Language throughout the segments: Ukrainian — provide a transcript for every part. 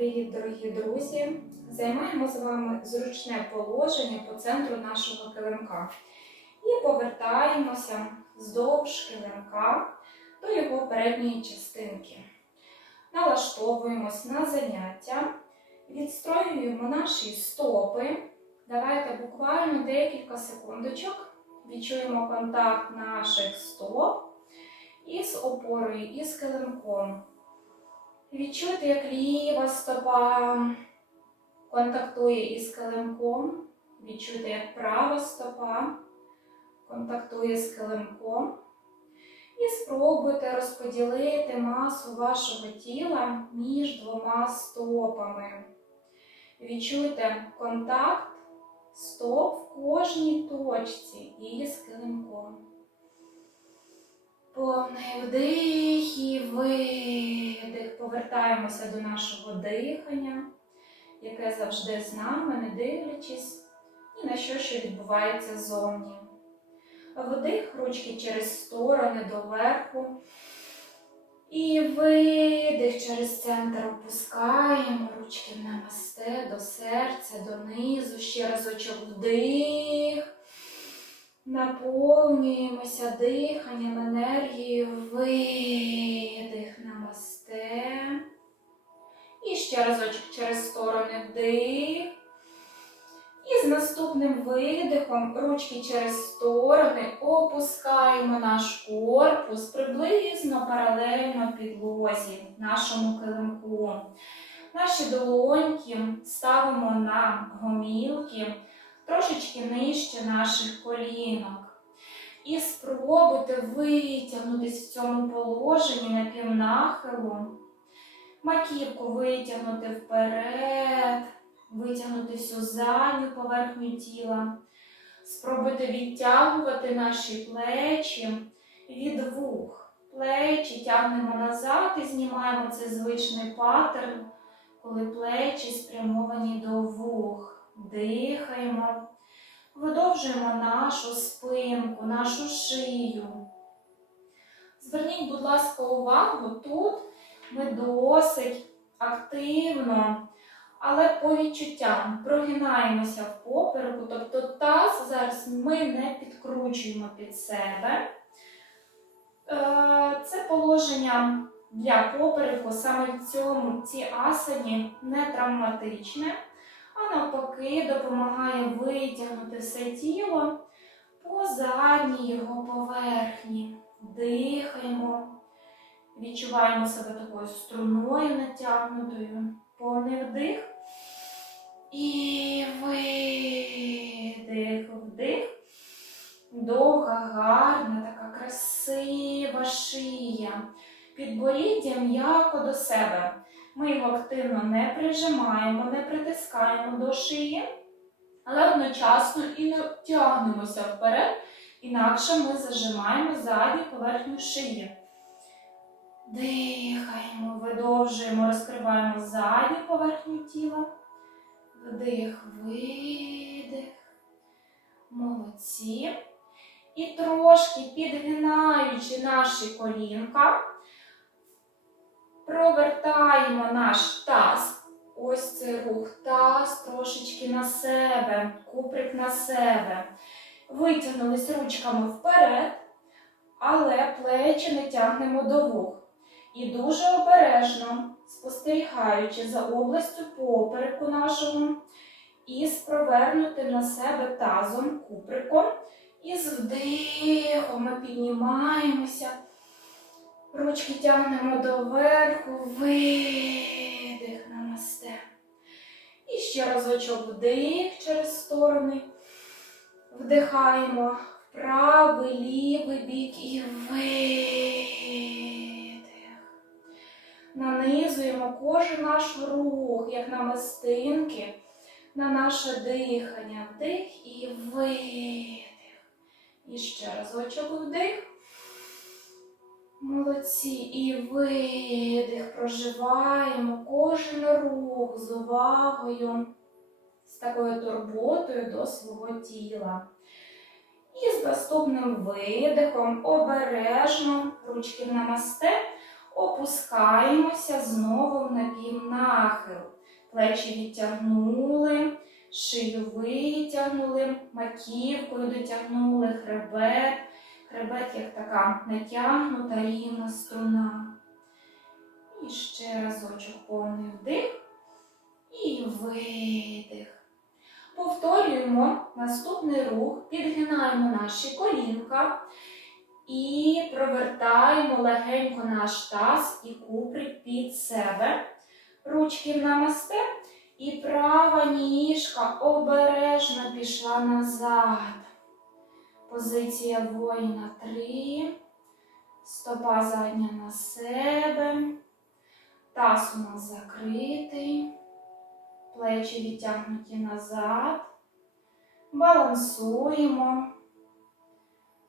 Привіт, дорогі друзі! Займаємо з вами зручне положення по центру нашого килимка і повертаємося вздовж килимка до його передньої частинки. Налаштовуємось на заняття, відстроюємо наші стопи. Давайте буквально декілька секундочок відчуємо контакт наших стоп із опорою, із килимком. Відчуйте, як ліва стопа контактує із килимком. Відчуйте, як права стопа контактує з килимком. І спробуйте розподілити масу вашого тіла між двома стопами. Відчуйте контакт стоп в кожній точці із килимком. Повний вдих і видих. Повертаємося до нашого дихання, яке завжди з нами, не дивлячись ні на що, що відбувається ззовні. Вдих, ручки через сторони доверху. І видих через центр опускаємо ручки в намасте до серця, донизу. Ще разочок вдих. Наповнюємося диханням, енергією, видих, намасте. І ще разочок через сторони вдих. І з наступним видихом ручки через сторони опускаємо наш корпус приблизно паралельно підлозі, нашому килимку. Наші долоньки ставимо на гомілки трошечки нижче наших колінок. І спробуйте витягнутися в цьому положенні на півнахилу. Маківку витягнути вперед, витягнути всю задню поверхню тіла. Спробуйте відтягувати наші плечі від вух. Плечі тягнемо назад і знімаємо цей звичний паттерн, коли плечі спрямовані до вух. Дихаємо, видовжуємо нашу спинку, нашу шию. Зверніть, будь ласка, увагу, тут ми досить активно, але по відчуттям прогинаємося в попереку, тобто таз зараз ми не підкручуємо під себе. Е, Це положення для попереку саме в цьому цій асані не травматичне а навпаки допомагає витягнути все тіло по задній його поверхні. Дихаємо, відчуваємо себе такою струною натягнутою, повний вдих. І видих, вдих. Довга, гарна, така красива шия. Підборіддя м'яко до себе. Ми його активно не прижимаємо, не притискаємо до шиї, але одночасно і не тягнемося вперед, інакше ми зажимаємо задню поверхню шиї. Дихаємо, видовжуємо, розкриваємо задню поверхню тіла. Вдих, видих. Молодці. І трошки підгинаючи наші колінка. Провертаємо наш таз. Ось цей рух. Таз трошечки на себе, куприк на себе. Витягнулись ручками вперед, але плечі не тягнемо до вух. І дуже обережно, спостерігаючи за областю попереку нашого, і провернутим на себе тазом, куприком. І з вдихом ми піднімаємося. Ручки тягнемо доверху, видих, намасте. І ще разочок вдих через сторони. Вдихаємо в правий, лівий бік і видих. Нанизуємо кожен наш рух, як намистинки, на наше дихання. Вдих і видих. І ще разочок вдих. Молодці. І видих. Проживаємо кожен рух з увагою, з такою турботою до свого тіла. І з наступним видихом обережно ручки в намасте Опускаємося знову в напівнахил. Плечі відтягнули, шию витягнули, маківкою дотягнули хребет. Хребет як така натягнута рівна струна. І ще разочок повний вдих і видих. Повторюємо наступний рух, підгинаємо наші колінка і провертаємо легенько наш таз і куприк під себе. Ручки намасте. І права ніжка обережно пішла назад. Позиція воїна 3. Стопа задня на себе. Таз у нас закритий. Плечі відтягнуті назад. Балансуємо.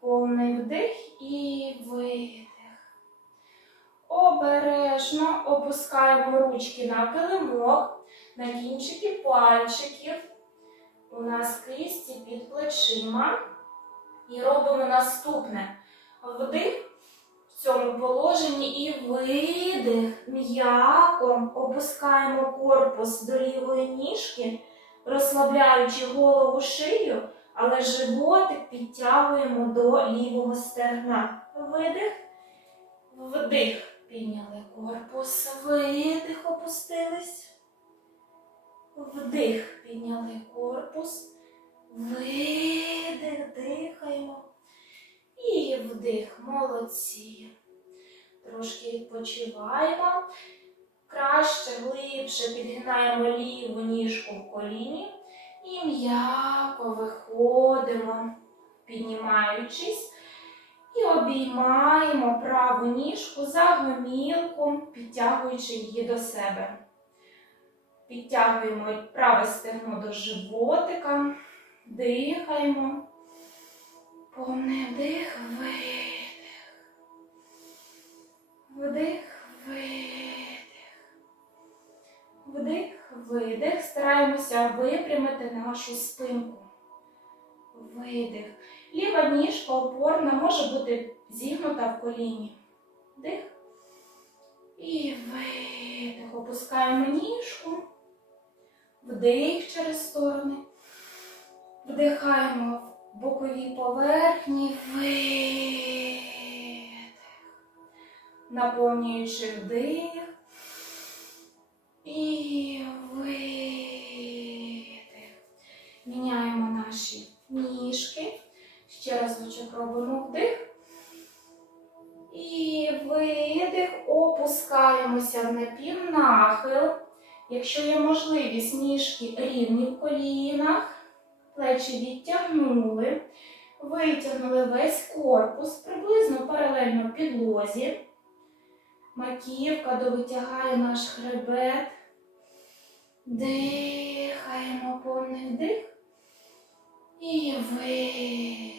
Повний вдих і видих. Обережно опускаємо ручки на килимок, на кінчики пальчиків. У нас кисті під плечима. І робимо наступне. Вдих в цьому положенні і видих. М'яко опускаємо корпус до лівої ніжки, розслабляючи голову шию, але животик підтягуємо до лівого стегна. Видих, вдих. Підняли корпус, видих, опустились. Вдих, підняли корпус, видих, дихаємо. І вдих, молодці. Трошки відпочиваємо. Краще, глибше підгинаємо ліву ніжку в коліні і м'яко виходимо, піднімаючись. І обіймаємо праву ніжку за гомілку, підтягуючи її до себе. Підтягуємо праве стегно до животика, дихаємо. Повний вдих, видих. Вдих, видих. Вдих, видих. Стараємося випрямити нашу спинку. Видих. Ліва ніжка опорна може бути зігнута в коліні. Вдих. І видих. Опускаємо ніжку. Вдих через сторони. Вдихаємо в бокові поверхні. Видих. Наповнюючи вдих. І видих. Міняємо наші ніжки. Ще разочок робимо вдих. І видих. Опускаємося в напівнахил. Якщо є можливість, ніжки рівні в колінах, плечі відтягнули, витягнули весь корпус, приблизно паралельно підлозі. Маківка довитягає наш хребет. Дихаємо повний вдих. І видих.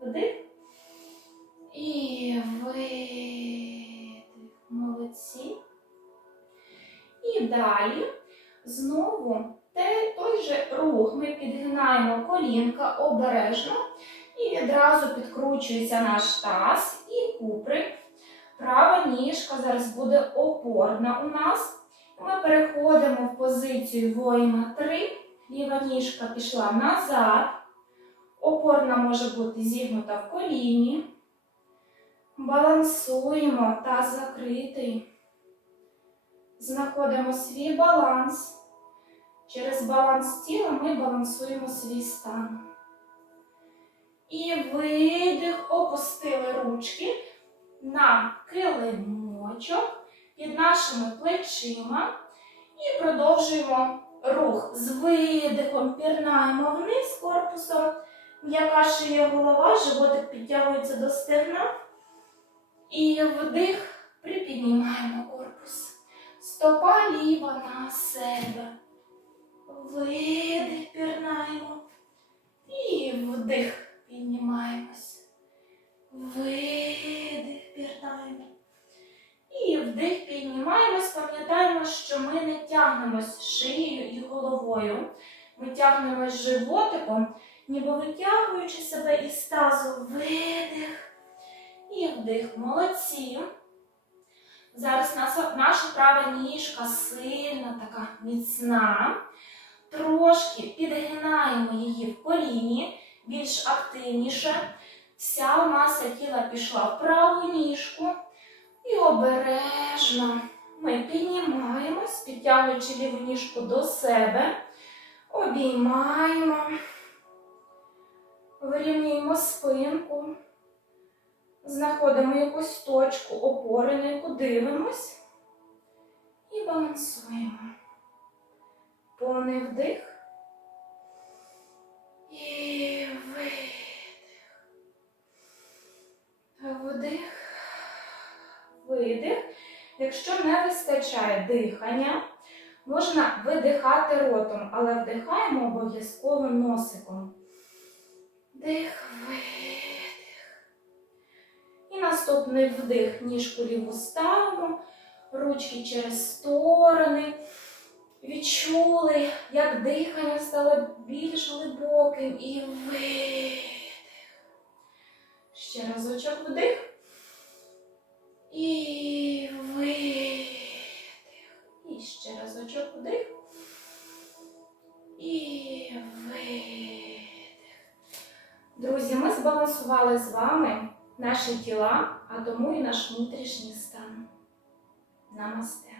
Вдих. І видих. Молодці. І далі знову той же рух. Ми підгинаємо колінка обережно і відразу підкручується наш таз і куприк. Права ніжка зараз буде опорна у нас. Ми переходимо в позицію воїна 3. Ліва ніжка пішла назад. Опорна може бути зігнута в коліні. Балансуємо таз закритий. Знаходимо свій баланс. Через баланс тіла ми балансуємо свій стан. І видих, опустили ручки на килимочок під нашими плечима. І продовжуємо рух з видихом. Пірнаємо вниз корпусом. М'яка шия голова, животик підтягується до стегна. І вдих, припіднімаємо корпус. Стопа ліва тягнемось животиком, ніби витягуючи себе із тазу. Видих. І вдих. Молодці. Зараз наша права ніжка сильна, така міцна. Трошки підгинаємо її в коліні, більш активніше. Вся маса тіла пішла в праву ніжку. І обережно ми піднімаємось, підтягуючи ліву ніжку до себе, обіймаємо, вирівнюємо спинку, знаходимо якусь точку опори, на яку дивимось і балансуємо. Повний вдих і видих. Вдих, видих. Якщо не вистачає дихання, можна видихати ротом, але вдихаємо обов'язково носиком. Дих, видих. І наступний вдих, ніжку ліву ставимо, ручки через сторони. Відчули, як дихання стало більш глибоким і видих. Ще разочок вдих. І видих. Ще разочок вдих. І видих. Друзі, ми збалансували з вами наші тіла, а тому і наш внутрішній стан. Намасте.